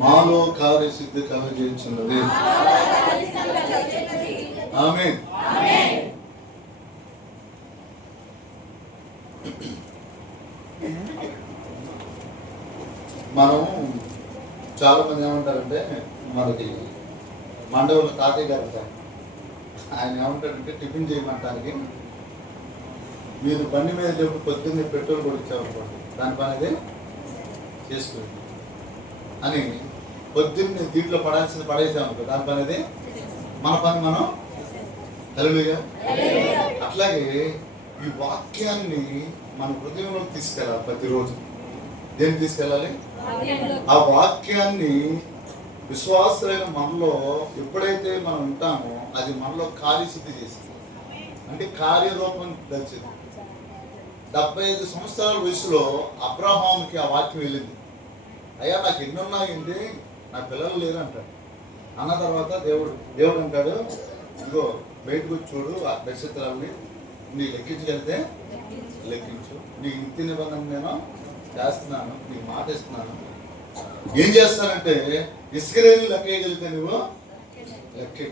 మాలో కార్యసిద్ధి కలుగజేయుచున్నది. ఆమేన్. మనం చాలా మంది ఏమంటారంటే, మనకి మండవుల తాతయ్య గారు ఉంటారు, ఆయన ఏమంటారంటే టిఫిన్ చేయమంటానికి మీరు బండి మీద చెప్పి పొద్దున్నే పెట్రోల్ కొడిచ్చామనుకోండి, దాని పని అదే చేసుకుంది అని పొద్దున్నే దీంట్లో పడేసామనుకో, దాని పని అదే మన పని మనం. హల్లెలూయా. అట్లాగే ఈ వాక్యాన్ని మన హృదయంలోకి తీసుకెళ్ళాలి ప్రతిరోజు. దేన్ని తీసుకెళ్ళాలి? ఆ వాక్యాన్ని విశ్వాసులైన మనలో ఎప్పుడైతే మనం ఉంటామో అది మనలో కార్యసిద్ధి చేసింది, అంటే కార్యరూపం వచ్చింది. 75 సంవత్సరాల వయసులో అబ్రహాముకి ఆ వాక్యం వెళ్ళింది. అయ్యా నాకు ఎన్ని ఉన్నాయండి, నా పిల్లలు లేరు అంటాడు. అన్న తర్వాత దేవుడు అంటాడు, ఇదిగో బయటకు వచ్చి చూడు, ఆ నక్షత్రాలని నీ లెక్కించగలిగితే లెక్కించు, నీ ఇంటి నిబంధన నేను చేస్తున్నాను, నీకు మాట ఇస్తున్నాను. ఏం చేస్తానంటే ఇస్రాయేలు లెక్కేయగలిగితే నువ్వు లెక్కే.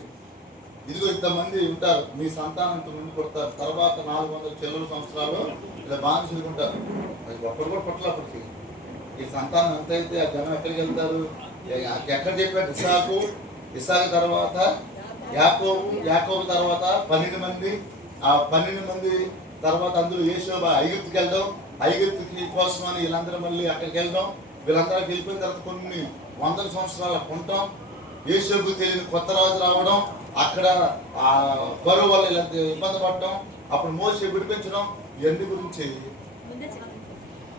ఇదిగో ఇంతమంది ఉంటారు, మీ సంతానం ఇంతమంది పుడతారు, తర్వాత 400 చిల్లర సంవత్సరాలు ఇలా బానిసలు ఉంటారు. అది ఒక్కరు కూడా పుట్టలేప్పటికి ఈ సంతానం ఎంత అయితే ఆ జనం ఎక్కడికి వెళ్తారు? ఎక్కడ చెప్పాడు? ఇసాకు తర్వాత యాకోబు తర్వాత 12 మంది, ఆ 12 మంది తర్వాత అందులో యేషోబు ఐగుప్తుకి వెళ్దాం, ఐగుప్తుకి కోసమని వీళ్ళందరూ మళ్ళీ అక్కడికి వెళ్దాం. వీళ్ళందరూ వెళ్ళిపోయిన తర్వాత కొన్ని 100 సంవత్సరాలు ఉంటాం. యేషోబు తెలియని కొత్త రాజు రావడం, అక్కడ ఆ కరువు వల్ల ఇలా ఇబ్బంది పడడం, అప్పుడు మోషే విడిపించడం, ఇవన్నీ గురించి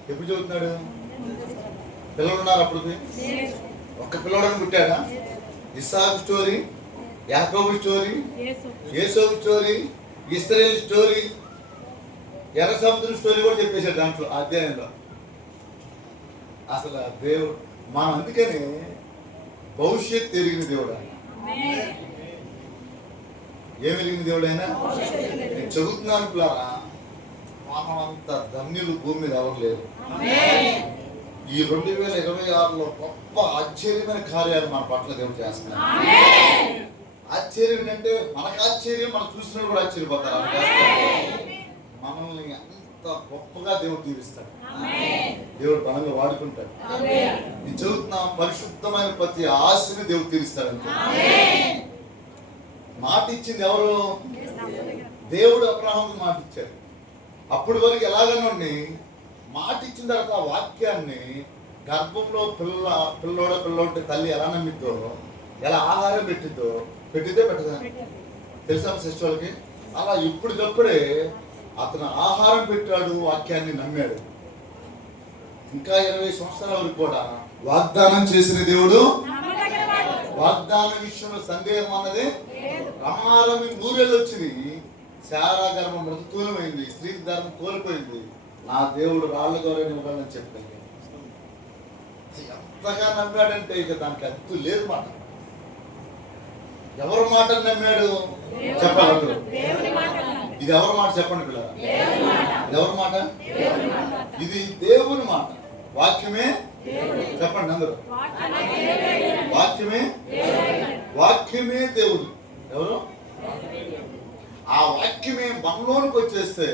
ఎప్పుడు చెబుతున్నాడు? పిల్లలు ఉన్నారు అప్పుడు, ఒక్క పిల్లవాడిని పుట్టాడా? ఇస్సాకు స్టోరీ, యాకోబు స్టోరీ, యేసోబు స్టోరీ, ఇశ్రాయేలు స్టోరీ, ఎర్ర సముద్రం స్టోరీ కూడా చెప్పేశాడు దాంట్లో అధ్యాయంలో. అసలు దేవుడు మనం అందుకని భవిష్యత్తు ఎరిగిన దేవుడు ఆయన. ఏమి ఎరిగిన దేవుడు అయినా? నేను చదువుతున్నాను పిల్లరా, మనం అంత ధన్యులు భూమి మీద ఎవరు లేరు. ఈ 2026లో గొప్ప ఆశ్చర్యమైన కార్యాలు మన పట్ల దేవుడు చేస్తున్నారు. ఆశ్చర్యం ఏంటంటే మనకు ఆశ్చర్యం, మనం చూసినప్పుడు కూడా ఆశ్చర్యపోతారు. మనల్ని అంత గొప్పగా దేవుడు దీవిస్తాడు, దేవుడు బలంగా వాడుకుంటాడు. నేను చదువుతున్నా, పరిశుద్ధమైన ప్రతి ఆశని దేవుడు తీరుస్తాడంటే. మాట ఇచ్చింది ఎవరు? దేవుడు అబ్రహాముకి మాట ఇచ్చాడు. అప్పుడు వరకు ఎలాగనండి, మాట ఇచ్చిన తర్వాత ఆ వాక్యాన్ని గర్భంలో పిల్లోడు తల్లి ఎలా నమ్మిద్దో, ఎలా ఆహారం పెట్టిద్దో, పెట్టిద్దో పెట్టదా తెలుసా శిష్యులకి? అలా ఇప్పటికప్పుడే అతను ఆహారం పెట్టాడు, వాక్యాన్ని నమ్మాడు. ఇంకా 20 సంవత్సరాల వరకు కూడా వాగ్దానం చేసిన దేవుడు వాగ్దానం విషయంలో సందేహం అన్నది రమారమి 100 ఏళ్ళు వచ్చింది. శారా గర్భం మృతూలమైంది, స్త్రీ ధర్మం కోల్పోయింది. నా దేవుడు రాళ్ళ ద్వారా ఇవ్వాలని చెప్పాను. ఎంతగా నమ్మాడంటే ఇక దానికి అద్దు లేదు మాట. ఎవరి మాట నమ్మాడు చెప్పాలి? ఇది ఎవరి మాట చెప్పండి పిల్లలు? ఎవరి మాట? ఇది దేవుని మాట. వాక్యమే చెప్పండి అందరూ. వాక్యమే దేవుడు. ఎవరు? ఆ వాక్యమే మనలోనికి వచ్చేస్తే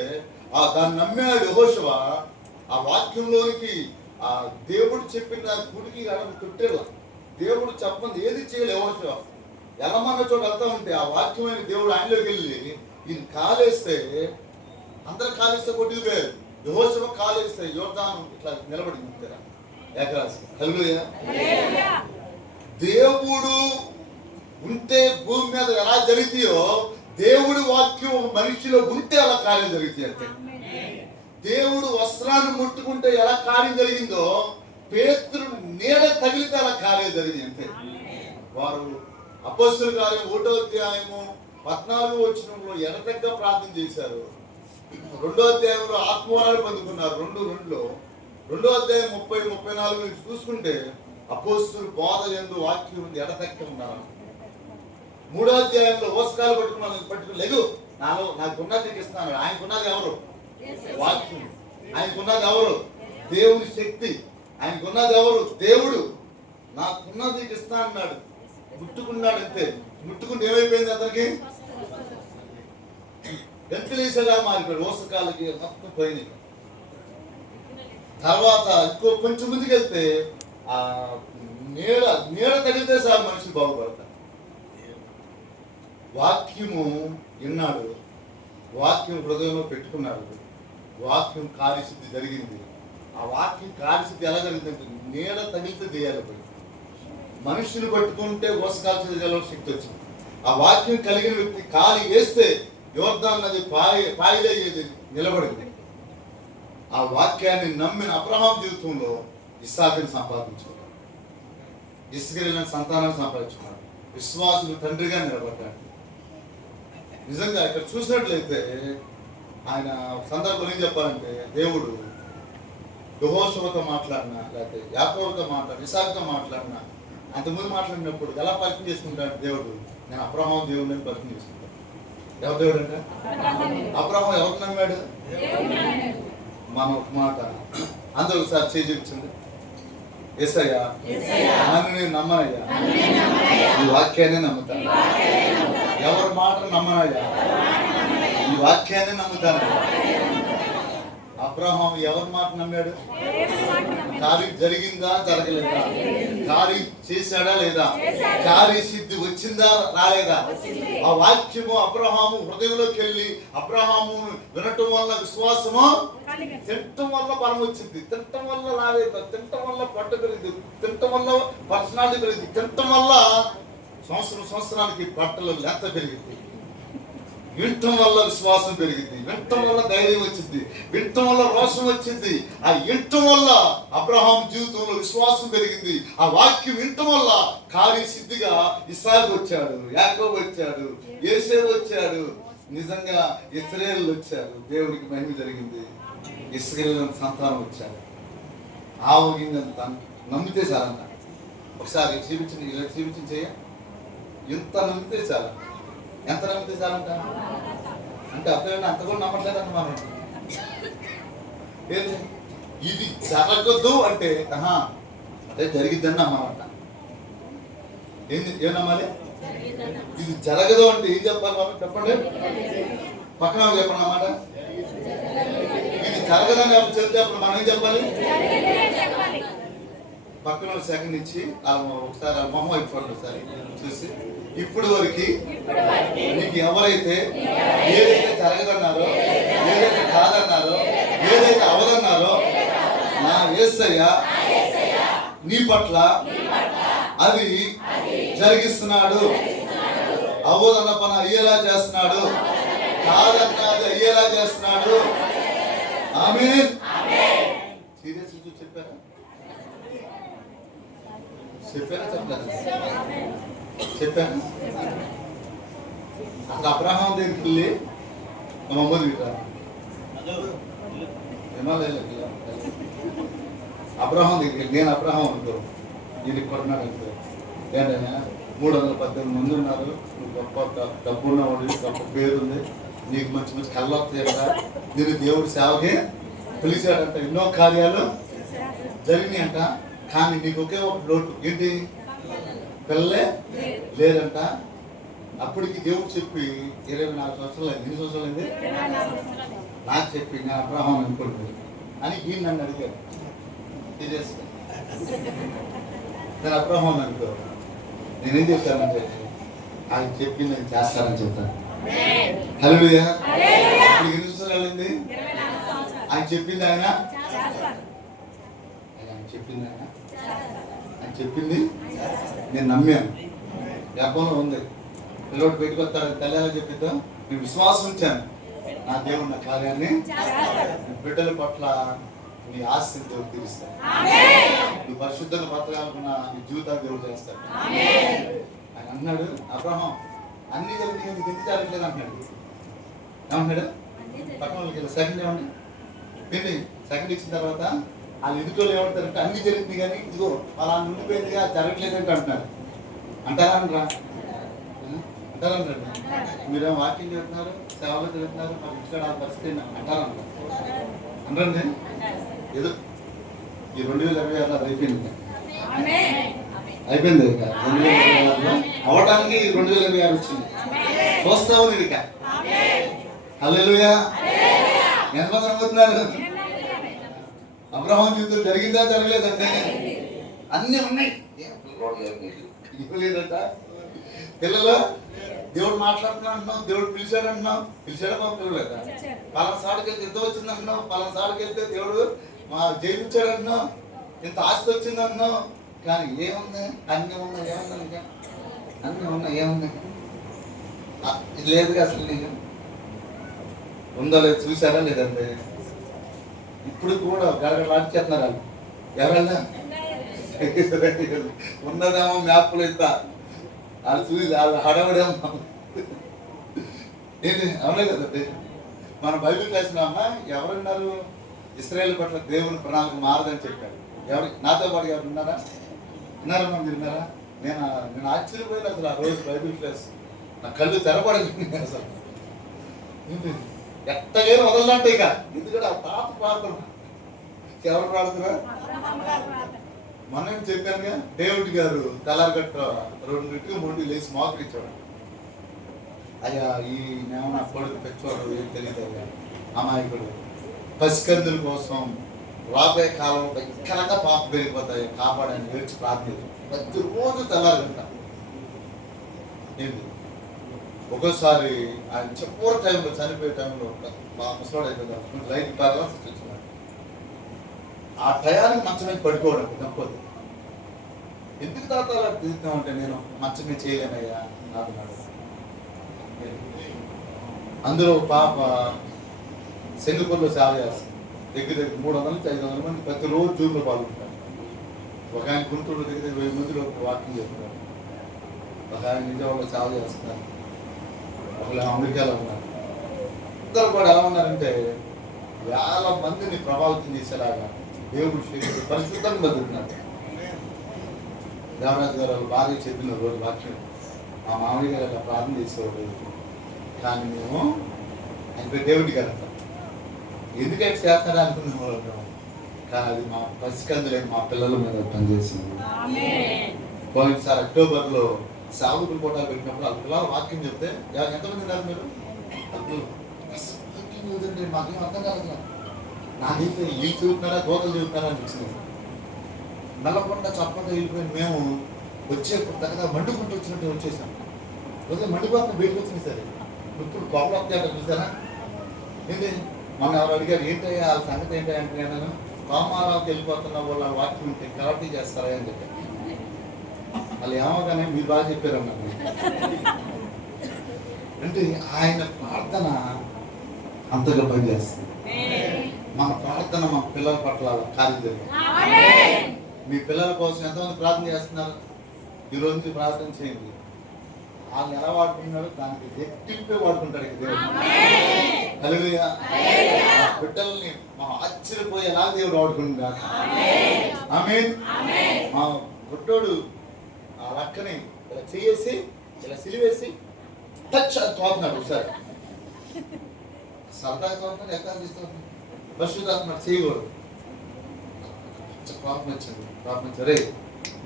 దాన్ని నమ్మాడు యెహోషువ. ఆ వాక్యంలోనికి ఆ దేవుడు చెప్పిన గుడికి చుట్టేలా దేవుడు చెప్పండి ఏది చేయలే యెహోషువ. ఎలమన్న చోట వెళ్తా ఉంటే ఆ వాక్యమైన దేవుడు ఆయనలోకి వెళ్ళి ఈయన కాలేస్తే, అందరు కాలేస్తే కొట్టుకుపోయారు. యెహోషువ కాలేస్తే యోర్దాను ఇట్లా నిలబడింది ఏకరాశి. హల్లెలూయా. దేవుడు ఉంటే భూమి మీద ఎలా జరుగుతాయో, దేవుడి వాక్యం ఒక మనిషిలో ఉంటే అలా కార్యం జరుగుతాయి అంతే. దేవుడు వస్త్రాన్ని ముట్టుకుంటే ఎలా కార్యం జరిగిందో, పేతురు నీడ తగిలితే అలా కార్యం జరిగింది అంతే. వారు అపోస్తలుల కార్యం 1వ అధ్యాయము 14వ వచనంలో ఎడతెగ ప్రార్థన చేశారు. 2వ అధ్యాయంలో ఆత్మవరాలు పొందుకున్నారు. 2:2లో 2వ అధ్యాయం 30-34 చూసుకుంటే అపోస్తలుల బోధ యందు వాక్యం ఎడతెగ ఉన్నారు. 3వ అధ్యాయంలో ఓస్కాలు పట్టుకుని లేగు, నాకున్నది నీకు ఇస్తున్నాను. ఆయనకున్నది ఎవరు? వాక్యం. ఆయనకున్నది ఎవరు? దేవుని శక్తి. ఆయనకున్నది ఎవరు? దేవుడు. నాకున్నది నీకు ఇస్తా అన్నాడు. ముట్టుకున్నాడు అంతే. ముట్టుకుంటే ఏమైపోయింది అతనికి? గంతులేసేలా మారిపోయాడు. ఓసకాలకి మొత్తం పోయినాయి. తర్వాత ఇంకో కొంచెం ముందుకు వెళ్తే ఆ నీడ తగిలితే సార్ మనిషి బాగుపడతాడు. వాక్యము విన్నాడు, వాక్యం హృదయంలో పెట్టుకున్నాడు, వాక్యం కార్యసిద్ధి జరిగింది. ఆ వాక్యం కార్యసిద్ధి ఎలా జరిగిందంటే నీడ తగిలితే దేయాలి పోయి. మనుషుని పట్టుకుంటే ఓసకాల్సిన శక్తి వచ్చింది. ఆ వాక్యం కలిగిన వ్యక్తి కాలి వేస్తే యోర్దాను నది పాయిలయ్యేది నిలబడింది. ఆ వాక్యాన్ని నమ్మిన అబ్రహాం జీవితంలో ఇస్సాకుని సంపాదించుకున్నాడు, ఇస్రాయేలు సంతానాన్ని సంపాదించుకున్నాడు, విశ్వాసులు తండ్రిగా నిలబడ్డాడు. నిజంగా ఇక్కడ చూసినట్లయితే ఆయన సందర్భం ఏం చెప్పాలంటే, దేవుడు యెహోషువతో మాట్లాడినా, లేకపోతే యాకోబుతో మాట్లాడినా, ఇస్సాకుతో మాట్లాడినా, అంతకుముందు మాట్లాడినప్పుడు ఎలా పరిచయం చేసుకుంటాడు దేవుడు? నేను అబ్రహాం దేవుడిని పరిచయం చేసుకుంటాను. ఎవరు దేవుడు అంటే? అబ్రహాం ఎవరు నమ్మాడు? మన ఒక మాట అందరూ ఒకసారి చేయించింది. యేసయ్యా నన్ను నేను నమ్మనయ్యా, ఈ వాక్యాన్ని నమ్ముతాను. ఎవరి మాట నమ్మనయ్యా, ఈ వాక్యాన్ని నమ్ముతాను. అబ్రహాం ఎవరి మాట నమ్మాడు? కార్యం జరిగిందా జరగలేదా? కార్యం చేశాడా లేదా? కార్యసిద్ధి వచ్చిందా రాలేదా? ఆ వాక్యము అబ్రహాము హృదయంలోకి వెళ్ళి అబ్రహాము వినటం వల్ల విశ్వాసము, తినటం వల్ల బలం వచ్చింది, తినటం వల్ల లావేత, తినటం వల్ల పట్టు పెరిగింది, తినటం వల్ల పర్సనాలిటీ పెరిగింది, తినటం వల్ల సంవత్సరానికి బట్టలు లెంత పెరిగింది, వినటం వల్ల విశ్వాసం పెరిగింది, వినటం వల్ల ధైర్యం వచ్చింది, వినటం వల్ల రోషం వచ్చింది. ఆ వినటం వల్ల అబ్రహాం జీవితంలో విశ్వాసం పెరిగింది. ఆ వాక్యం వినటం వల్ల కార్యసిద్ధిగా ఇస్సాకు వచ్చాడు, యాకోబు వచ్చాడు, యోసేపు వచ్చాడు, నిజంగా ఇశ్రాయేలు వచ్చారు. దేవునికి మహిమ జరిగింది. ఇశ్రాయేలు సంతానం వచ్చారు. ఆవగిందంత నమ్మితే చాలంట. ఒకసారి చూపించింది, ఇలా చూపించింది చెయ్య. ఎంత నమ్మితే చాలు. ఎంత నమ్మితే చాలంట అంటే అర్థమైనా అంత కూడా నమ్మట్లేదంట మనం. ఏది ఇది జరగదు అంటే అదే జరిగిద్దని నమ్మాలంట. ఏం నమ్మాలి? ఇది జరగదు అంటే ఏం చెప్పాలి మనం? చెప్పండి, పక్కన చెప్పండి అన్నమాట. ఇది జరగదని చెప్తే అప్పుడు మనం ఏం చెప్పాలి? పక్కన సెకండ్ ఇచ్చి ఒకసారి మొహం అయిపోండి, ఒకసారి చూసి ఇప్పుడు వరకు నీకు ఎవరైతే ఏదైతే జరగదన్నారో, ఏదైతే కాదన్నారో, ఏదైతే అవదన్నారో నా యేసయ్య నీ పట్ల అది జరిగిస్తున్నాడు. అవ్వదన్న పని అయ్యేలా చేస్తున్నాడు, కాదన్నది అయ్యేలా చేస్తున్నాడు. ఆమేన్. సీరియస్ చెప్పారా? చెప్పాను. అసలు అబ్రహాం దగ్గరికి వెళ్ళి మా అమ్మ తింటారు. అబ్రహాం దగ్గరికి వెళ్ళి, నేను అబ్రహాం అనుకో, దీనికి కొన్నాడు అనుకో, ఏంటనే 318 మంది ఉన్నారు, నువ్వు గొప్ప డబ్బు ఉన్నవాడు, గొప్ప పేరుంది, నీకు మంచి మంచి కళ్ళు వస్తాయి కదా, నేను దేవుడి సేవకి పిలిచాడంట, ఎన్నో కార్యాలు జరిగినాయంట. కానీ నీకు ఒకే ఒక లోటు ఏంటి? పిల్లలే లేదంట. అప్పటికి దేవుడు చెప్పి 24 సంవత్సరాలు అయింది. ఎన్ని సంవత్సరాలు అయింది? నాకు చెప్పి నేను అబ్రహాం అనుకోండి అని ఈయన నన్ను అడిగారు. సీరియస్గా నేను అబ్రహాం అనుకో, నేనేం చెప్తానంటే ఆయన చెప్పింది నేను చేస్తానని చెప్తాను. హల్లెలూయా. అప్పటికి ఎన్ని సంవత్సరాలు అయింది? ఆయన చెప్పింది ఆయన చెప్పింది ఆయన చెప్పింది నేను నమ్మాను. గర్భంలో ఉంది, పిల్లడు బయటకు వస్తాడు, తెల్లారా చెప్పిద్దాం. నేను విశ్వాసం ఉంచాను, నా దేవుడు నా కార్యాన్ని బిడ్డల పట్ల నీ ఆస్తిని దేవుడు తీరుస్తాడు. నీ పరిశుద్ధత బతకాలనుకున్న నీ జీవితాన్ని దేవుడు చేస్తాడు. ఆయన అన్నాడు, అబ్రహాం అన్ని జరిగి నీకు ఎందుకు జరగట్లేదు అంటున్నాడు. ఏమన్నాడు? పక్కన వాళ్ళకి సెకండ్ ఏమండి ఏంటి? సెకండ్ ఇచ్చిన తర్వాత వాళ్ళు ఎదుటోళ్ళు ఏమంటారంటే అన్ని జరుగుతుంది కానీ ఇదిగో అలా ఉండిపోయిందిగా జరగట్లేదంటే అంటున్నారు. అంటారా అనరా? అంటారా అంటారు? మీరేమో వాకింగ్ చెబుతున్నారు, సేవలు జరుగుతున్నారు, మరి ఇంటికాడ ఆ పరిస్థితి అంటారా అనరండి? ఏదో ఈ 2026 అయిపోయింది. అయిపోయింది. ఇక 2026 అవటానికి 2026 వచ్చింది. చూస్తావు నేను ఇక. హల్లెలూయా. ఎంతమంది అనుకుంటున్నారు? అబ్రహాం జీవితం జరిగిందా జరగలేదంటే అన్నీ ఉన్నాయి. ఇవ్వలేదట పిల్లలు. దేవుడు మాట్లాడుతున్నాడు అంటున్నావు, దేవుడు పిలిచాడు అంటున్నావు, పిలిచాడా మా పిల్లలేదా? పలానా సాడికి వెళ్తే ఎంత వచ్చింది అంటున్నావు, పలానా సాడికి వెళ్తే దేవుడు మా జైలుచ్చాడు అంటున్నావు, ఇంత ఆస్తి వచ్చింది అంటున్నావు. కానీ ఏముంది? అన్నీ ఉన్నాయి. ఏముంది? ఇంకా అన్నీ ఉన్నాయి. ఏముంది? ఇది లేదుగా అసలు. నీకు ఉందో లేదు చూసారా లేదంటే ఇప్పుడు కూడా గడగడలాడిచేస్తున్నారు వాళ్ళు. ఎవరన్నా ఉన్నదేమో మ్యాప్లు ఇంత వాళ్ళు చూసి వాళ్ళు హడవడేమో ఏంటి అవలే కదండి. మన బైబిల్ క్లాస్లో అమ్మ ఎవరున్నారు? ఇశ్రాయేలు పట్ల దేవుని ప్రణాళిక మారదని చెప్పారు. ఎవరు నాతో పాటు ఎవరు ఉన్నారా? విన్నారమ్మా? మీరు విన్నారా? నేను ఆశ్చర్యపోయిన అసలు ఆ రోజు బైబిల్ క్లాస్ నా కళ్ళు తెరపడింది. అసలు ఎట్టగైనా వదలంటే ఇక ఎందుకంటే ఆ పాత పాడుతున్నా. ఎవరు పాడుతున్నా? మనం చెప్పానుగా, డేవిడ్ గారు తెల్లారగట్ట 2 3 లేచి మోకరించాడు. అయ్యా ఈ నేమన్నా కొడుకు పెంచుకోవడం ఏం తెలియదు అయ్యా, అమాయకుడు పసికందుల కోసం రాబోయే కాలంలో భయంకరంగా పాప పెరిగిపోతాయి, కాపాడని ఏడ్చి ప్రార్థించారు. ప్రతిరోజు తెల్లారగట్ట. ఏంటి ఒక్కోసారి ఆయన చివరి టైంలో చనిపోయే టైంలో మా ముసలాడు అయిపోయింది, లైట్ ప్యారలైసిస్ వచ్చింది. ఆ టయానికి మంచం మీద పడుకోవడం తప్పదు. ఎందుకు తాతారా తీస్తామంటే నేను మంచం మీద చేయలేనయ్యా నాకున్నాడు. అందులో పాప సింగపూర్లో సేవ చేస్తుంది. దగ్గర 300 నుంచి 500 మంది ప్రతిరోజు జూమ్లో పాల్గొంటారు. ఒక ఆయన గుంటూరు దగ్గర 1000 మందిలో వాకింగ్ చేస్తున్నారు. ఒక ఆయన నిజాంలో సేవ చేస్తున్నారు. ఒకళ్ళు అమెరికాలో ఉన్నారు. అందరూ కూడా ఎలా ఉన్నారంటే వేల మందిని ప్రభావితం చేసేలాగా దేవుడు పరిశుద్ధంగా బతుకుతున్నారు. దేవరాజు గారు వాళ్ళు బాగా చెప్పిన రోజు వాక్యం మా మామయ్య గారు అలా ప్రార్థన చేసేవాడు. కానీ మేము ఆయన దేవుడి గారు అంటాం. ఎందుకైతే చేస్తారా అనుకున్నాం. కానీ అది మా పసికందులైన మా పిల్లల మీద పనిచేసింది. పోయినసారి అక్టోబర్లో సాగుతులు కూడా పెట్టినప్పుడు అలా వాక్యం చెప్తే ఎంతమంది ఉన్నారు మీరు? మాకేం అర్థం కాదు. నాకైతే వీళ్ళు చూపుతున్నారా దోతలు చూపుతున్నారా అనిపించింది. నల్లకుండా చప్పగా వెళ్ళిపోయిన మేము వచ్చేప్పుడు దగ్గర మండుకుంటూ వచ్చినట్టు వచ్చేసాం. రోజు మండిపోతున్న బయటకు వచ్చింది. సరే ఇప్పుడు కోపం వస్తాయట చూసారా? ఏంటి మొన్న ఎవరు అడిగారు ఏంటయ్యా వాళ్ళ సంగతి ఏంటి అంటే నేను కోమారావుకి వెళ్ళిపోతున్న వాళ్ళ వాక్యం ఉంటే కరాటీ చేస్తారా అని చెప్పారు. వాళ్ళు ఏమోగానే మీరు బాగా చెప్పారు అన్నారు. అంటే ఆయన ప్రార్థన అంతగా పనిచేస్తుంది. మన ప్రార్థన మన పిల్లల పట్ల కార్యం జరుగుతుంది. మీ పిల్లల కోసం ఎంతమంది ప్రార్థన చేస్తున్నారు? ఈరోజు నుంచి ప్రార్థన చేయండి. వాళ్ళని ఎలా వాడుకుంటున్నారు దానికి రెట్టింపే వాడుకుంటాడు దేవుడు. హల్లెలూయా. బిడ్డల్ని మనం ఆశ్చర్యపోయేలా దేవుడు వాడుకుంటున్నాడు. ఆమేన్. మా గుడ్డోడు ఆ లక్కని ఇలా చేసి ఇలా సిలివేసి టచ్ అని తోతున్నాడు. ఒకసారి సరదాగా తోతున్నాడు, ఎక్కడ తీస్తున్నాడు పరిశుద్ధాత్మ చేయకూడదు. కోపం వచ్చింది. కోపం వచ్చారే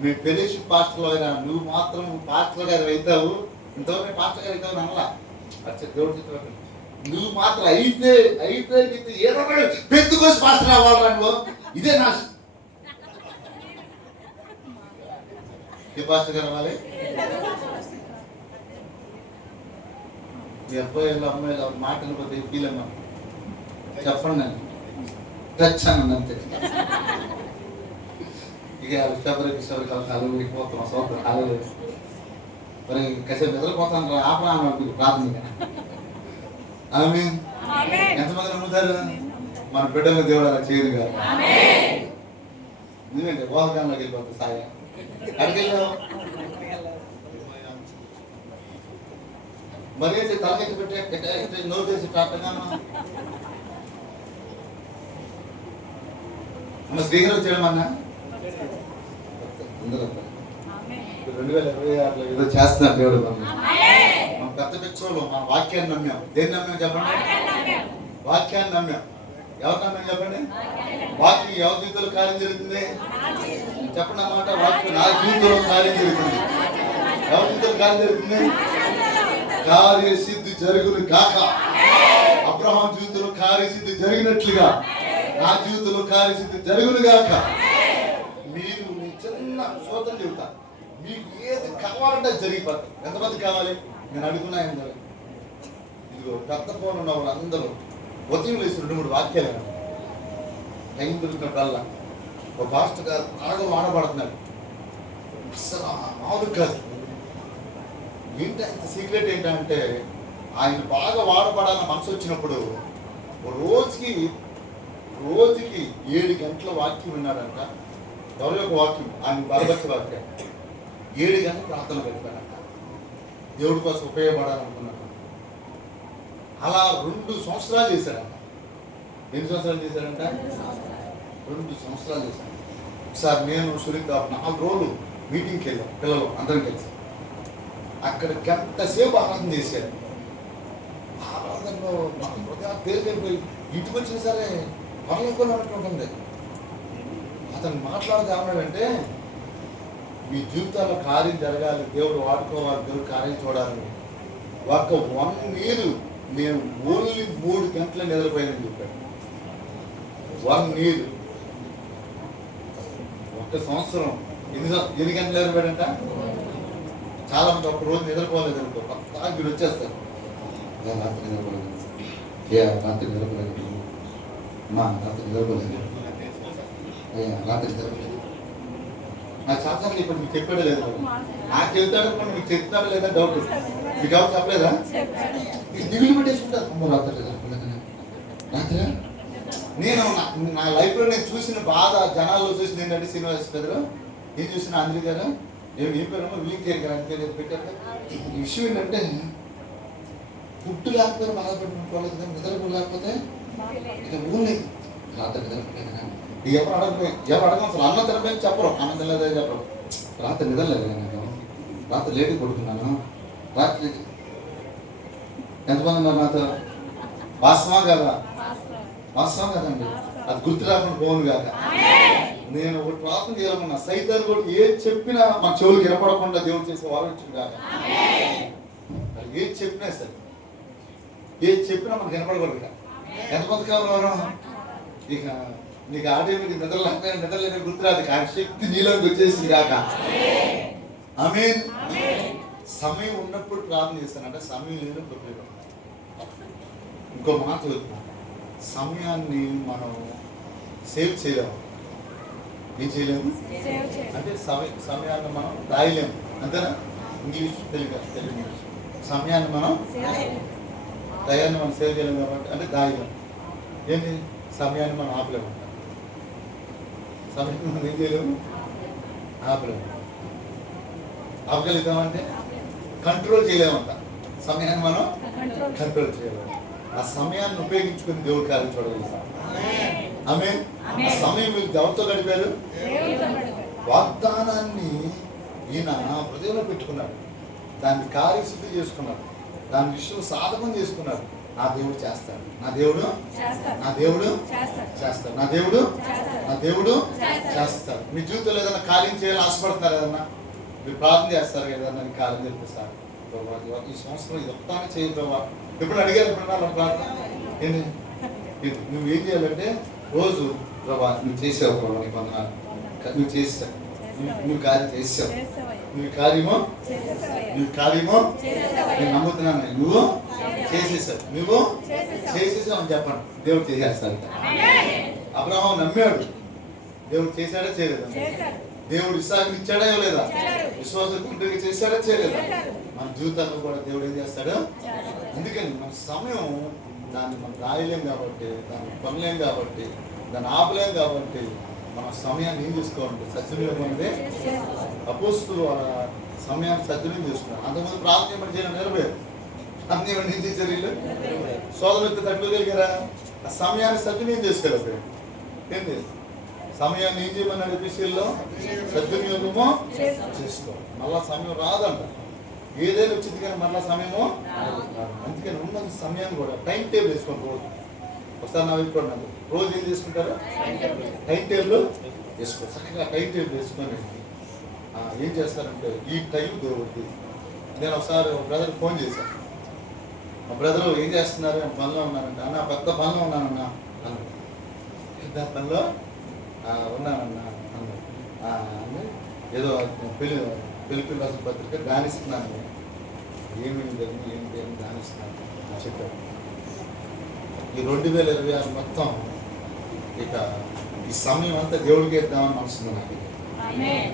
మీ ఫెలోషిప్ పాస్టర్లో అయినా నువ్వు మాత్రం పాస్టర్ గారు అవుతావు, ఇంతవరకు పాస్టర్ గారు అవుతావు అనలా. అచ్చా దేవుడు చెప్తాడు నువ్వు మాత్రం అయితే నీకు ఏదో పెద్దకోసి పాస్టర్ అవ్వాలి నువ్వు. ఇదే నా ఏ పాస్టర్ గారు అవ్వాలి? మీ అబ్బాయిలు అమ్మాయిలు మాటలు పోతే ఫీల్ అమ్మా చెప్పండి. నేను తెచ్చాను అంతే. ఇక ఫిబ్రవరి కాలం పోతాం సోదరు కాలేదు. మరి కాసేపు నిద్రపోతాను ఆపరాను ప్రాథమిక. ఆమె ఎంతమంది నమ్ముతారు? మన బిడ్డల దేవుడు అలా చేయదు కాదు. ఎందుకంటే బోధకాలంలోకి వెళ్ళిపోతుంది. సాయం అడిగెళ్ళావు మరి తలకెత్తి పెట్టే నోరు చేసి ప్రార్థన మన స్పీకర్ చేయడం అన్నా 2026లో ఏదో చేస్తున్నారు దేవుడు. మనం పెద్ద పిచ్చోళ్ళు మన వాక్యాన్ని నమ్మాం. దేన్ని నమ్మాం చెప్పండి? వాక్యాన్ని నమ్మాం. ఎవరు నమ్మాం చెప్పండి? వాక్యం ఎవరి జీవితంలో కార్యం జరుగుతుంది? చెప్పండి అన్నమాట. వాక్యం నా జీవితంలో కార్యం జరుగుతుంది. ఎవరి జీవితంలో కార్యం జరుగుతుంది? కార్యసిద్ధి జరుగును గాక. అబ్రహాం జీవితంలో కార్యసిద్ధి జరిగినట్లుగా నా జీవితంలో కార్యసిద్ధి జరుగును గాక. మీరు మీ చిన్న శ్రోతం చెబుతా, మీకు ఏది కావాలంటే జరిగిపోతాయి. ఎంతమంది కావాలి? నేను అడుగున్నా ఏం జరగదు. ఇదిగో పెద్ద ఫోన్ ఉన్న వాళ్ళు అందరూ ఉదయం వేసి 2-3 వాక్యాలు టైం దొరికినప్పుడల్లా ఒక పాస్టర్ గారు బాగా వాడబడుతున్నారు. అసలు మామూలు కాదు. ఏంటి అంత సీక్రెట్ ఏంటంటే, ఆయన బాగా వాడబడాలని మనసు వచ్చినప్పుడు రోజుకి 7 గంటల వాక్యం విన్నాడంట. ఎవరి యొక్క వాక్యం? ఆయన బలపరిచే వాక్యం. 7 గంటల ప్రార్థన పెట్టాడంట. దేవుడి కోసం ఉపయోగపడాలనుకున్నాడు. అలా 2 సంవత్సరాలు చేశాడంట. ఎన్ని సంవత్సరాలు చేశాడంట? 2 సంవత్సరాలు చేశాడు. ఒకసారి నేను సునీత 4 రోజులు మీటింగ్కి వెళ్ళాం, పిల్లలు అందరం కలిసి. అక్కడ గంట సేపు ఆరాధన చేశాడు. ఆరాధనలో నాకు హృదయం తేలిపోయి ఇంటికి వచ్చిన సరే పనులుకున్నట్టుంటుంది. అతను మాట్లాడితే ఏమన్నాడంటే, మీ జీవితాల్లో కార్యం జరగాలి, దేవుడు వాడుకోవాలి, దేవుడు కార్యం చూడాలి. ఒక 1 year నేను ఓన్లీ 3 గంటలు నిద్రపోయానని చెప్పాడు. 1 year, 1 సంవత్సరం ఎన్ని గంటలు నిద్రపోయాడంట? చాలా మంది ఒక రోజు నిద్రపోలేదు అనుకో, కొత్తగా వీడు వచ్చేస్తారు. రాత్రి నిద్రపోలేదు, రాత్రి నిద్రపోలేదు, మా రాత్రి నిద్రపోలేదు, రాత్రి నిద్రపోలేదు. నాకు చాలా ఇప్పుడు మీకు చెప్పాడే లేదు. నాకు చెప్తాడు కూడా మీకు చెప్తాడు లేదా డౌట్. మీకు ఎవరు చెప్పలేదా? దిగులు పెట్టేసుకుంటారు. రాత్రి నిద్రపోలేదు. రాత్రి నేను నా లైఫ్లో నేను చూసిన బాధ, జనాల్లో చూసిన ఏంటంటే, శ్రీనివాస్ గారు ఏం చూసిన, అందరి గారు ఏం పేరు వీక్ గారు అని పెట్టారు. ఈ విషయం ఏంటంటే, ఫుడ్ లేకపోతే బాధపడిపోలేదు, నిద్రపో లేకపోతే ఇక ఊళ్ళి రాత్రి నిద్రపోలేదు. ఎవరు అడగం అసలు అన్నం తినపోయి చెప్పరు, అన్నం తినలేదే చెప్పరు. రాత్రి నిద్రలేదు, నేను రాత్రి లేటుగా పడుకున్నాను. రాత్రి ఎంతమంది ఉన్నారు నాతో? వాస్తవా కదా? వాస్తవం కదండి. అది గుర్తు రాకుండా పోను కాక. నేను ఒకటి ప్రార్థన చేయాలన్నా, సైతాన్ని కూడా ఏది చెప్పినా మా చెవులకు వినపడకుండా దేవుడు చేసే వారు వచ్చింది కాక. ఏది చెప్పినా సరే, ఏది చెప్పినా మనకు వినపడకూడదు. ఎంతమంది కావాలి? ఇక నీకు ఆడే మీకు నిద్రలేని గుర్తురాదు, ఆ శక్తి నీలోకి వచ్చేసింది కాక. ఆమేన్. సమయం ఉన్నప్పుడు ప్రార్థన చేస్తానంటే, సమయం లేనప్పుడు. ఇంకో మాట చెప్తున్నా, సమయాన్ని మనం సేవ్ చేయలేము. ఏం చేయలేము అంటే సమయాన్ని మనం రాయలేము, అంతేనా? ఇంగ్లీష్ తెలుగు సమయాన్ని మనం దయాన్ని మనం సేవ్ చేయలేము కాబట్టి, అంటే దాయలేము. ఏంటి? సమయాన్ని మనం ఆపలేము. సమయాన్ని మనం ఏం చేయలేము, ఆపలేము. ఆపగలుగుతామంటే కంట్రోల్ చేయలేమంట. సమయాన్ని మనం కంట్రోల్ చేయలేము. ఆ సమయాన్ని ఉపయోగించుకుని దేవుడి కార్యం చూడగలుగుతాం. ఆమేన్. ఆ సమయం మీరు ఎవరితో గడిపారు? వాగ్దానాన్ని ఈయన హృదయంలో పెట్టుకున్నాడు, దాన్ని కార్యసిద్ధి చేసుకున్నాడు, దాని విషయం సాధకం చేసుకున్నాడు. నా దేవుడు చేస్తాడు, నా దేవుడు నా దేవుడు చేస్తాడు, నా దేవుడు నా దేవుడు చేస్తాడు. మీ జీవితంలో ఏదైనా కార్యం చేయాలని ఆశపడుతున్నారు, ఏదన్నా మీరు ప్రార్థన చేస్తారు, ఏదన్నా కార్యం జరిపిస్తారు. ఈ సంవత్సరం ఇది ఒక్కనే చేయ ప్రభావ. ఎప్పుడు అడిగారు? ఎప్పుడన్నా ప్రార్థన ఏంటి? నువ్వేం చేయాలంటే, రోజు ప్రభా నువ్వు చేసావు ప్రభావ, నీకు వందనాలు, నువ్వు చేసావు, నువ్వు కార్యం చేసావు, నువ్వు కార్యమో నేను నమ్ముతున్నాను, నువ్వు చేసేసావు, నువ్వు చేసేసావు అని చెప్పండి. దేవుడు చేసేస్తాడు. అబ్రహాము నమ్మాడు, దేవుడు చేశాడా చేయలేదా? దేవుడు ఇస్సాకుని ఇచ్చాడా ఇవ్వలేదా? విశ్వాసం కుంటికి చేశాడా చేయలేదా? మన జీవితాల్లో కూడా దేవుడు ఏం చేస్తాడు? అందుకని మన సమయం దాన్ని మనం రాయలేం కాబట్టి, దాన్ని కొనలేం కాబట్టి, దాన్ని ఆపలేం కాబట్టి, మన సమయాన్ని ఏం చేసుకోవాలంటే సద్వినియోగం అనేది. అపోస్తులు వాళ్ళ సమయాన్ని సద్వినియోగం చేసుకున్నారు. అంతకుముందు ప్రార్థన ఏమని చేయడం నిలబోయారు. అన్ని ఏమని ఏం చేశారు? వీళ్ళు సోదరులతో తట్టుకోగలిగారా? ఆ సమయాన్ని సద్వినియోగం చేసుకోలేకపోయారు. ఏంటి? సమయాన్ని ఏం చేయమన్నాడు? ఎఫెసీయుల్లో సద్వినియోగము చేసుకోవాలి. మళ్ళా సమయం రాదంట. ఏదైనా వచ్చింది కానీ మళ్ళా సమయము. అందుకని ఉన్న సమయాన్ని కూడా టైం టేబుల్ వేసుకోండి. రోజు ఒకసారి నా వైపు రోజు ఏం చేసుకుంటారు? టైం టేబుల్ వేసుకో, చక్కగా టైం టేబుల్ వేసుకొని ఏం చేస్తారంటే ఈ టైం దేవుడికి. నేను ఒకసారి ఒక బ్రదర్ ఫోన్ చేశాను. మా బ్రదరు ఏం చేస్తున్నారు, పనిలో ఉన్నారంట. అన్న పెద్ద పనిలో ఉన్నానన్నా అన్న. పెద్ద పనిలో ఉన్నానన్నా అన్న. ఏదో పిలుపు పత్రిక ధ్యానిస్తున్నాను. ఏమి జరిగింది ఏంటి అని ధ్యానిస్తున్నాను చెప్పారు. ఈ 2026 మొత్తం ఇక ఈ సమయం అంతా దేవుడికి ఇద్దామని మనసుంది నాకు.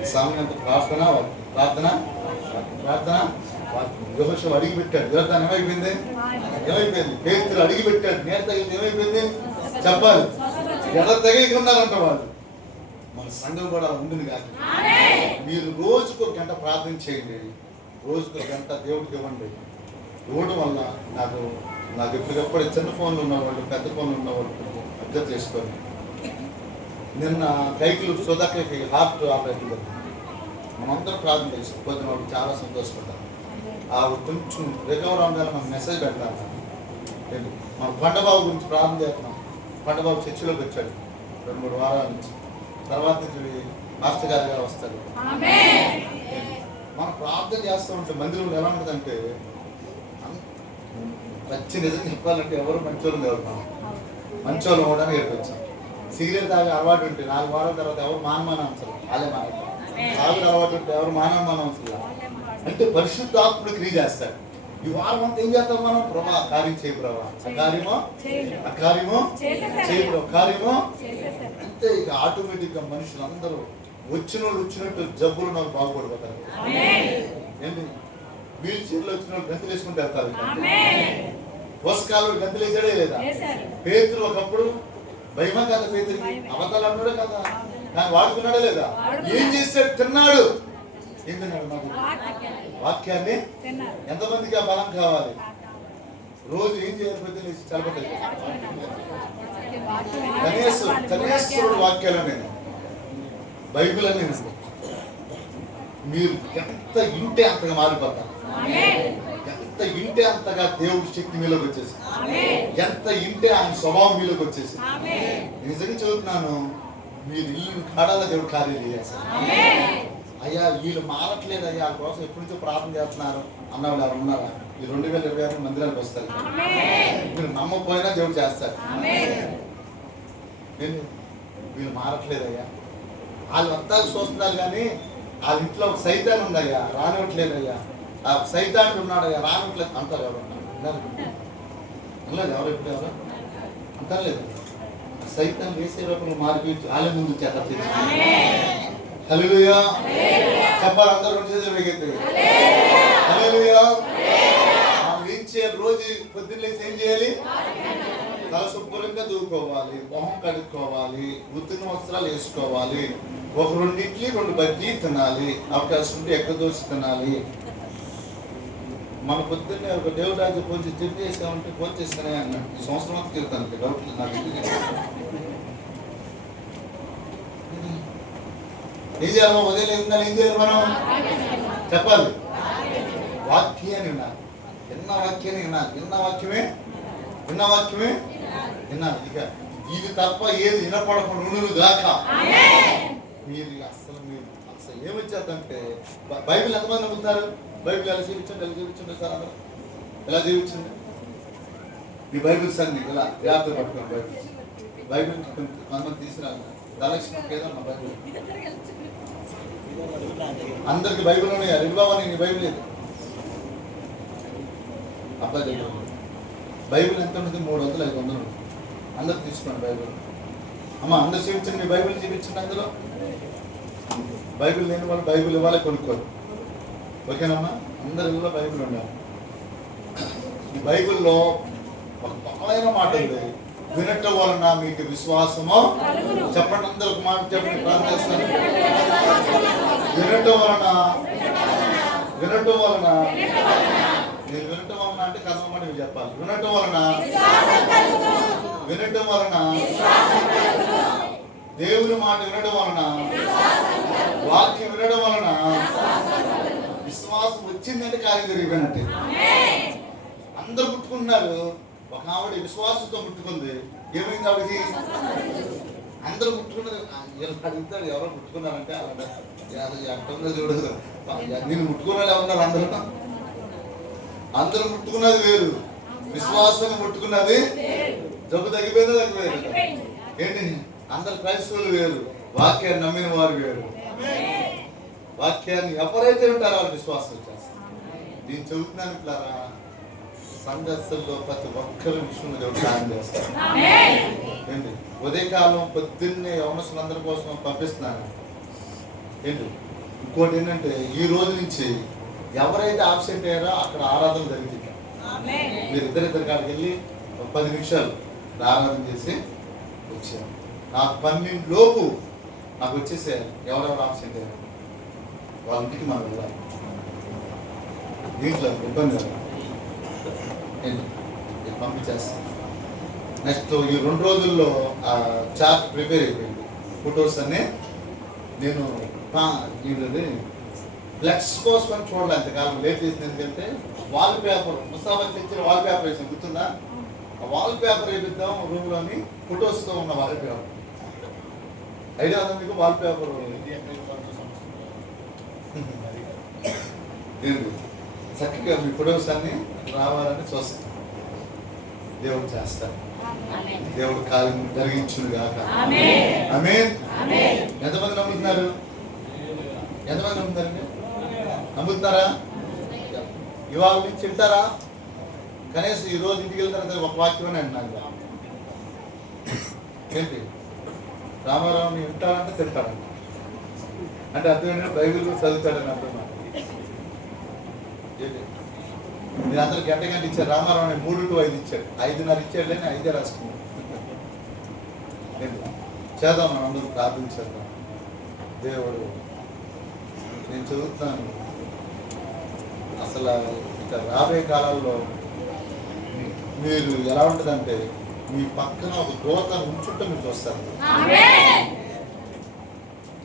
ఈ సమయం అంతా ప్రార్థన యెహోషువ అడిగి పెట్టాడు. యోర్దాను ఏమైపోయింది? పేతురు అడిగి పెట్టాడు. నేల తగిలింది ఏమైపోయింది చెప్పాలి. ఎడ తగిలి ఉన్నారంట వాళ్ళు. మన సంఘం కూడా ఉంటుంది కాదు. మీరు రోజుకు ఒక గంట ప్రార్థన చేయండి, రోజుకు ఒక గంట దేవుడికి ఇవ్వండి. ఇవ్వడం వల్ల నాకు ఎప్పటికప్పుడు చిన్న ఫోన్లు ఉన్నవాళ్ళు, పెద్ద ఫోన్లు ఉన్నవాళ్ళు అబ్జర్వ్ చేసుకోండి. నిన్న కైకులు సుధాకర్కి హార్ట్ ఆపరేషన్ మనందరం ప్రార్థన చేసి పొద్దున వాళ్ళు చాలా సంతోషపడ్డారు. ఆవిడ కొంచెం రికవర్ అవ్వడానికి మనం మెసేజ్ పెడతాను. మన పండబాబు గురించి ప్రార్థన చేస్తున్నాం. పండబాబు చర్చిలోకి వచ్చాడు 2-3 వారాల నుంచి. తర్వాత నుంచి మాస్టర్ గారు వస్తారు. మనం ప్రార్థన చేస్తూ ఉంటే మందిరంలో ఎలా ఉంటుందంటే, మంచి నిజం చెప్పాలంటే ఎవరు మంచోళ్ళు లేవు. మంచోళ్ళు అవ్వడానికి ఏర్పచ్చాం. సిగరెట్ తాగే అలవాటు ఉంటే 4 వారాల తర్వాత ఎవరు మానమానవసరం వాళ్ళే మానేస్తారు. తాగుడు అలవాటు ఉంటే ఎవరు మానమానవసరం. అంటే పరిశుద్ధాత్ముడు క్రియ చేస్తాడు. ఈ వారం అంతా ఏం చేస్తాం మనం? ప్రభా కార్యం చేయి, ప్రభా అకార్యమో చేయి, కార్యమో అంతే. ఇక ఆటోమేటిక్గా మనుషులందరూ వచ్చినట్టు జబ్బులు నాకు బాగుపడిపోతారు. ఏంటి వీల్ చైర్లో వచ్చిన వాళ్ళు గంతులు వేసుకుంటూ వెళ్తారు. పోషకాలు గంతులు వేసాడే లేదా? పేతురు ఒకప్పుడు భయమా కదా? పేతురికి అబద్ధాలు అన్నాడే కదా, నాకు వాడుకున్నాడే లేదా? ఏం చేశాడు? తిన్నాడు. ఏం తిన్నాడు? మాకు వాక్యాన్ని. ఎంతమందికి ఆ బలం కావాలి? రోజు ఏం చేయకపోతే చలపలేదు. కనేశ్వరుడు వాక్యాలు నేను బైబిల్ అని మీరు ఎంత ఇంటే అంతగా మారిపోతారు. ఎంత ఇంటే అంతగా దేవుడి శక్తి మీలోకి వచ్చేసి, ఎంత ఇంటే ఆయన స్వభావం మీలోకి వచ్చేసి. నిజంగా చదువుతున్నాను, మీరు ఇల్లు కాడాల దేవుడు కార్యాలు చేస్తారు. అయ్యా వీళ్ళు మారట్లేదు అయ్యా, వాళ్ళ కోసం ఎప్పటి నుంచో ప్రార్థన చేస్తున్నారు అన్నవాళ్ళు ఎవరు ఉన్నారా? ఈ 2026 మందిరానికి వస్తారు. మీరు నమ్మకపోయినా దేవుడు చేస్తారు. వీళ్ళు మారట్లేదయ్యా, వాళ్ళు వస్తాలు చూస్తున్నారు కానీ వాళ్ళ ఇంట్లో ఒక సైతాన్ ఉందయ్యా, రానివ్వట్లేదయ్యా, ఆ సైతాన్ ఉన్నాడయ్యా, రానివ్వట్లేదు అంటారు. ఎవరు అనలేదు? ఎవరు అంటలేదు. సైతాన్ వేసే రూపంలో మార్పించి వాళ్ళ ముందు చేత హల్లెలూయా చెప్పాలి. అందరూ 2 చేతులు వేగెత్తాయి. హల్లెలూయా. మనం ఏం చేయాలి? రోజు పొద్దున్న లేచి ఏం చేయాలి? తల శుభ్రంగా దూకోవాలి, మొహం కడుక్కోవాలి, ఉత్తిన వస్త్రాలు వేసుకోవాలి, ఒక 2 ఇడ్లీ 2 బజ్జీ తినాలి, అవకాశం ఉంటే ఎక్క దోశ తినాలి. మన పొద్దున్నే ఒక దేవుడాజు పోసి తిరిగి చేసామంటే పోసి చేస్తానే అన్నాడు. ఈ సంవత్సరం అంతా తిరుగుతాను, డౌట్ లేదు నాకు. ఏం చేయాలి? ఉదయం లేకుండా ఏం చేయాలి? మనం చెప్పాలి. వాక్యాన్ని వినాలి. విన్న వాక్యాన్ని వినాలి. విన్న వాక్యమే వినాలి. ఇక ఇది తప్ప ఏది వినపడకుండా ఉండును గాక. మీరు అసలు ఏమొచ్చేద్దంటే, బైబిల్ ఎంతమంది నమ్ముతున్నారు? బైబిల్ ఎలా జీవించండి సార్, అందరూ ఎలా జీవించండి? మీ బైబిల్స్ అన్ని ఇలా జాగ్రత్త పట్టుకోండి. బైబిల్ కొంతమంది తీసుకురాలి. ధనలక్ష్మి ఏదన్నా బైబిల్ అందరికి బైబిల్ ఉన్నాయి. రెడ్బాబు నీ బైబిల్ లేదు అబ్బాయి దగ్గర. బైబిల్ ఎంత ఉంటుంది? 300-500 ఉంటుంది. అందరు తీసుకోండి బైబిల్. అమ్మ అందరు చూపించండి, మీ బైబిల్ చూపించండి. అందులో బైబిల్ లేని వాళ్ళు బైబిల్ ఇవ్వాలి, కొనుక్కోరు. ఓకేనమ్మా? అందరిలో బైబిల్ ఉండాలి. ఈ బైబిల్లో ఒక బలమైన మాట ఉంది, వినటం వలన మీకు విశ్వాసము. చెప్పండి, అందరూ ఒక మాట చెప్పండి, ప్రార్థన చేస్తాను. వినటం వలన మీరు వినటం వలన అంటే కర్మమని మీరు చెప్పాలి. వినటం వలన దేవుని మాట వినడం వలన, వాక్యం వినడం వలన విశ్వాసం వచ్చిందంటే కార్యం జరిగిపోయినట్టే. అందరూ ముట్టుకుంటున్నారు. ఒక ఆవిడ విశ్వాసంతో ముట్టుకుంది. ఏమైంది ఆవిడకి? అందరూ ముట్టుకున్నది వీళ్ళు అడుగుతాడు, ఎవరో ముట్టుకున్నారంటే అలా ఎక్కడ చూడదు. నేను ముట్టుకున్నది ఎవరున్నారు? అందరూ ముట్టుకున్నది వేరు, విశ్వాసాన్ని ముట్టుకున్నది జబ్బు తగ్గిపోయిందో తగ్గిపోయింది ఏంటి? అందరు క్రైస్తవులు వేరు, వాక్యాన్ని నమ్మిన వారు వేరు. వాక్యాన్ని ఎవరైతే ఉంటారో వాళ్ళు విశ్వాసం చేస్తారు. నేను చెబుతున్నాను ఇట్లారా, సంఘస్థల్లో ప్రతి ఒక్కరు విషయంలో దేవుడు సాయం చేస్తారు. ఏంటి? ఉదయకాలం పొద్దున్నే యవనస్తులందరి కోసం పంపిస్తున్నాను. ఏంటి? ఇంకోటి ఏంటంటే ఈ రోజు నుంచి ఎవరైతే ఆబ్సెంట్ అయ్యారో అక్కడ ఆరాధన జరుగుతుంది. మీరు ఇద్దరిద్దరి కాడికి వెళ్ళి 10 నిమిషాలు ఆరాధన చేసి వచ్చారు. నాకు 12 లోపు నాకు వచ్చేసేయాలి. ఎవరెవరు ఆబ్సెంట్ అయ్యారు వాళ్ళ ఇంటికి మనం వెళ్ళాలి. దీంట్లో ఇబ్బంది కదా, నేను పంపించేస్తాను. నెక్స్ట్ ఈ 2 రోజుల్లో చార్ట్ ప్రిపేర్ అయిపోయింది. ఫొటోస్ అన్నీ నేను ఏంటది ఫ్లెక్స్ కోసం చూడాలి. అంతకాలం లేట్ చేసింది. ఎందుకంటే వాల్ పేపర్ ముస్తాబా తెచ్చిన వాల్ పేపర్ వేసాం, గుర్తుందా? ఆ వాల్ పేపర్ వేపిద్దాం రూమ్లోని ఫొటోస్తో ఉన్న వాల్ పేపర్. ఐడియా ఉందా మీకు? వాల్ పేపర్ చక్కగా మీ ఫొటోస్ అన్ని రావాలని చూస్తాం. దేవుడు చేస్తాడు. దేవుడు కార్యం జరిగించును గాక. ఆమేన్. ఎంతమంది నమ్ముతున్నారు? ఎంతమంది నమ్ముతారండి? నమ్ముతున్నారా? ఇవాళ నుంచి చెప్తారా? కనీసం ఈ రోజు ఇంటికి వెళ్ళిన తర్వాత ఒక వాక్యం అని అంటున్నాను. ఏంటి? రామారావుని వింటాడంటే తింటాడంట. అంటే అర్థం ఏంటంటే బైబిల్ చదువుతాడని అర్థం. మీరు అందరూ గంట ఇచ్చారు. రామారావుని 3 to 5 ఇచ్చాడు. 5:30 ఇచ్చాడు లేని 5 రాసుకున్నాడు. చేద్దాం, మనం అందరూ ప్రార్థించేద్దాం. దేవుడు నేను చదువుతున్నాను. అసలు ఇక రాబోయే కాలాల్లో మీరు ఎలా ఉంటుందంటే మీ పక్కన ఒక దూత ఉంచుంటే మీరు చూస్తారు.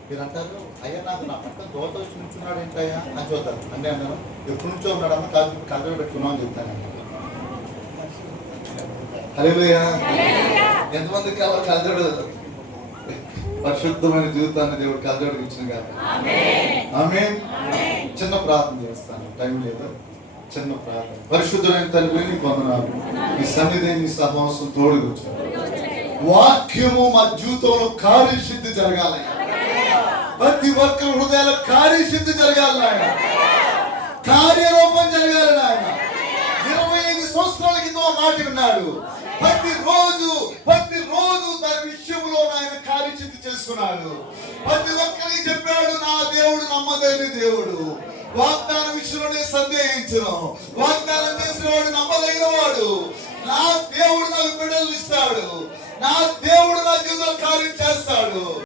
మీరు అంటారు, అయ్యా నాకు నా పక్కన దూత వచ్చి నుంచున్నాడు ఏంటయ్యా అని చూద్దాం. అంటే అన్నాను, ఎప్పటి నుంచో ఉన్నాడు అన్న కాదు కళ్ళలో పెట్టుకున్నాం అని చెప్తాను. హల్లెలూయా. ఎంతమందికి అలా కలజోడు పరిశుద్ధమైన జీవితాన్ని దేవుడు కలజోడికి ఇచ్చిన కాదు. ఆమేన్. చిన్న ప్రార్థన చేస్తాను, టైం లేదు. చిన్న ప్రార్థన. పరిశుద్ధమైన తండ్రి నీకు వందనాలు. నీ సన్నిధి నీ సహవాసం తోడుకొచ్చాను. వాక్యము మా జీవితంలో కార్యసిద్ధి జరగాలి. ప్రతి ఒక్కరి హృదయాల కార్యసిద్ధి జరగాలి నాయన. కార్యరూపం జరగాలి నాయన. 25 సంవత్సరాల క్రితం మాట విన్నాడు. ప్రతిరోజు దాని విషయంలో ఆయన కార్యసిద్ధి చేసుకున్నాడు. ప్రతి ఒక్కరికి చెప్పాడు, నా దేవుడు నమ్మదైన దేవుడు. వాగ్దానం విషయంలోనే సందేహించను. వాగ్దానం చేసిన వాడు నమ్మదగిన వాడు. నా దేవుడు నాకు బిడ్డలు ఇస్తాడు. నా